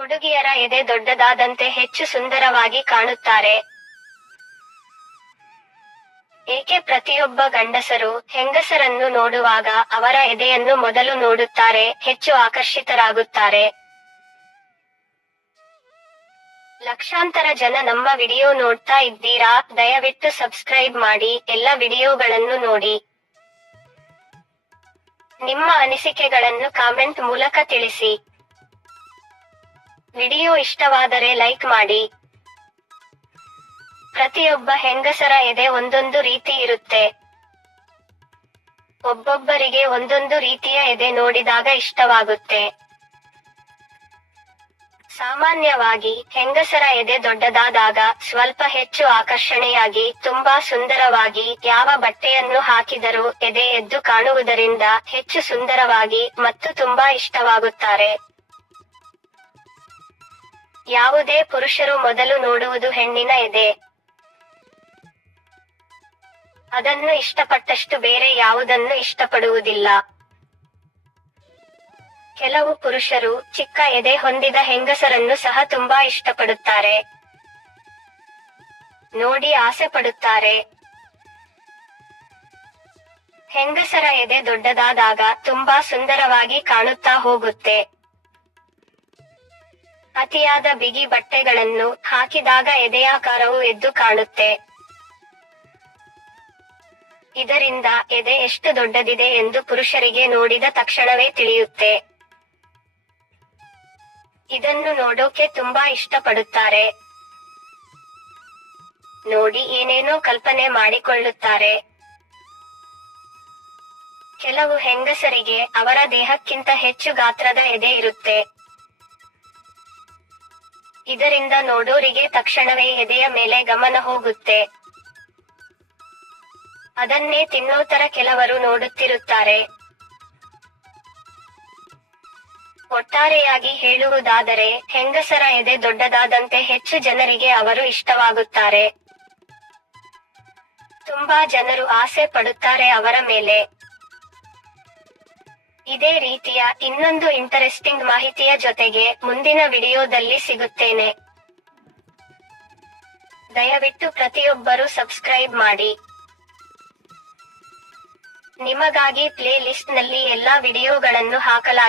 ಹುಡುಗಿಯರ ಎದೆ ದೊಡ್ಡದಾದಂತೆ ಹೆಚ್ಚು ಸುಂದರವಾಗಿ ಕಾಣುತ್ತಾರೆ. ಏಕೆ ಪ್ರತಿಯೊಬ್ಬ ಗಂಡಸರು ಹೆಂಗಸರನ್ನು ನೋಡುವಾಗ ಅವರ ಎದೆಯನ್ನು ಮೊದಲು ನೋಡುತ್ತಾರೆ, ಹೆಚ್ಚು ಆಕರ್ಷಿತರಾಗುತ್ತಾರೆ. ಲಕ್ಷಾಂತರ ಜನ ನಮ್ಮ ವಿಡಿಯೋ ನೋಡ್ತಾ ಇದ್ದೀರಾ? ದಯವಿಟ್ಟು ಸಬ್ಸ್ಕ್ರೈಬ್ ಮಾಡಿ, ಎಲ್ಲ ವಿಡಿಯೋಗಳನ್ನು ನೋಡಿ. ನಿಮ್ಮ ಅನಿಸಿಕೆಗಳನ್ನು ಕಾಮೆಂಟ್ ಮೂಲಕ ತಿಳಿಸಿ. ವಿಡಿಯೋ ಇಷ್ಟವಾದರೆ ಲೈಕ್ ಮಾಡಿ. ಪ್ರತಿಯೊಬ್ಬ ಹೆಂಗಸರ ಎದೆ ಒಂದೊಂದು ರೀತಿ ಇರುತ್ತೆ. ಒಬ್ಬೊಬ್ಬರಿಗೆ ಒಂದೊಂದು ರೀತಿಯ ಎದೆ ನೋಡಿದಾಗ ಇಷ್ಟವಾಗುತ್ತೆ. ಸಾಮಾನ್ಯವಾಗಿ ಹೆಂಗಸರ ಎದೆ ದೊಡ್ಡದಾದಾಗ ಸ್ವಲ್ಪ ಹೆಚ್ಚು ಆಕರ್ಷಣೆಯಾಗಿ, ತುಂಬಾ ಸುಂದರವಾಗಿ ಯಾವ ಬಟ್ಟೆಯನ್ನು ಹಾಕಿದರೂ ಎದೆ ಎದ್ದು ಕಾಣುವುದರಿಂದ ಹೆಚ್ಚು ಸುಂದರವಾಗಿ ಮತ್ತು ತುಂಬಾ ಇಷ್ಟವಾಗುತ್ತಾರೆ. ಯಾವುದೇ ಪುರುಷರು ಮೊದಲು ನೋಡುವುದು ಹೆಣ್ಣಿನ ಎದೆ. ಅದನ್ನು ಇಷ್ಟಪಟ್ಟಷ್ಟು ಬೇರೆ ಯಾವುದನ್ನು ಇಷ್ಟಪಡುವುದಿಲ್ಲ. ಕೆಲವು ಪುರುಷರು ಚಿಕ್ಕ ಎದೆ ಹೊಂದಿದ ಹೆಂಗಸರನ್ನು ಸಹ ತುಂಬಾ ಇಷ್ಟಪಡುತ್ತಾರೆ. ನೋಡಿ ಆಸೆ ಪಡುತ್ತಾರೆ. ಹೆಂಗಸರ ಎದೆ ದೊಡ್ಡದಾದಾಗ ತುಂಬಾ ಸುಂದರವಾಗಿ ಕಾಣುತ್ತಾ ಹೋಗುತ್ತೆ. ಅತಿಯಾದ ಬಿಗಿ ಬಟ್ಟೆಗಳನ್ನು ಹಾಕಿದಾಗ ಎದೆಯಾಕಾರವು ಎದ್ದು ಕಾಣುತ್ತೆ. ಇದರಿಂದ ಎದೆ ಎಷ್ಟು ದೊಡ್ಡದಿದೆ ಎಂದು ಪುರುಷರಿಗೆ ನೋಡಿದ ತಕ್ಷಣವೇ ತಿಳಿಯುತ್ತೆ. ಇದನ್ನು ನೋಡೋಕೆ ತುಂಬಾ ಇಷ್ಟಪಡುತ್ತಾರೆ. ನೋಡಿ ಏನೇನೋ ಕಲ್ಪನೆ ಮಾಡಿಕೊಳ್ಳುತ್ತಾರೆ. ಕೆಲವು ಹೆಂಗಸರಿಗೆ ಅವರ ದೇಹಕ್ಕಿಂತ ಹೆಚ್ಚು ಗಾತ್ರದ ಎದೆ ಇರುತ್ತೆ. ಇದರಿಂದ ನೋಡೋರಿಗೆ ತಕ್ಷಣವೇ ಎದೆಯ ಮೇಲೆ ಗಮನ ಹೋಗುತ್ತೆ. ಅದನ್ನೇ ತಿನ್ನೋತರ ಕೆಲವರು ನೋಡುತ್ತಿರುತ್ತಾರೆ. ಒಟ್ಟಾರೆಯಾಗಿ ಹೇಳುವುದಾದರೆ, ಹೆಂಗಸರ ಎದೆ ದೊಡ್ಡದಾದಂತೆ ಹೆಚ್ಚು ಜನರಿಗೆ ಅವರು ಇಷ್ಟವಾಗುತ್ತಾರೆ. ತುಂಬಾ ಜನರು ಆಸೆ ಪಡುತ್ತಾರೆ ಅವರ ಮೇಲೆ. ಇದೇ ರೀತಿಯ ಇನ್ನೊಂದು ಇಂಟರೆಸ್ಟಿಂಗ್ ಮಾಹಿತಿಯ ಜೊತೆಗೆ ಮುಂದಿನ ವಿಡಿಯೋದಲ್ಲಿ ಸಿಗುತ್ತೇನೆ. ದಯವಿಟ್ಟು ಪ್ರತಿಯೊಬ್ಬರು ಸಬ್ಸ್ಕ್ರೈಬ್ ಮಾಡಿ. ನಿಮಗಾಗಿ ಪ್ಲೇ ನಲ್ಲಿ ಎಲ್ಲಾ ವಿಡಿಯೋಗಳನ್ನು ಹಾಕಲಾಗಿದೆ.